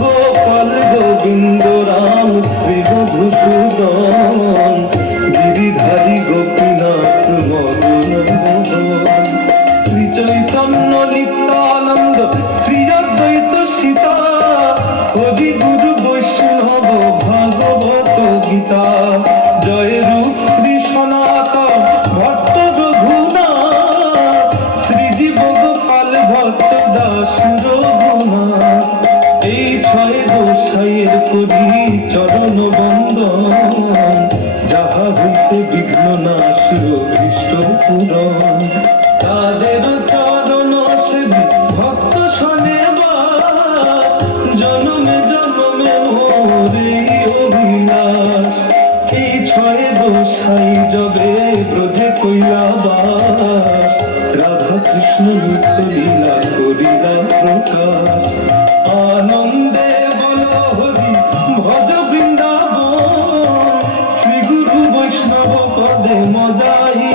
গোপাল গোবিন্দ রাম শ্রী মধুসূদন গিরিধারী গোপীনাথ মদন শ্রী চৈতন্য নিত্যানন্দ, শ্রী অদ্বৈত সীতা, হরি গুরু বৈষ্ণব ভাগবত গীতা। এই ছয় গোসাইয়ের করি চরণ বন্দন যাহা হইতে বিঘ্ন নাশ রঘিষ্ট পুরন তাদের চরণ সেবি ভক্ত শোনে জনমে জনমে মোরে অভিলাষ এই ছয় গোসাই জবে কৃষ্ণ নিত্য লীলা করিলা প্রকাশ। আনন্দে বল হরি ভজ বৃন্দাবন। শ্রী গুরু বৈষ্ণব পদে মজাই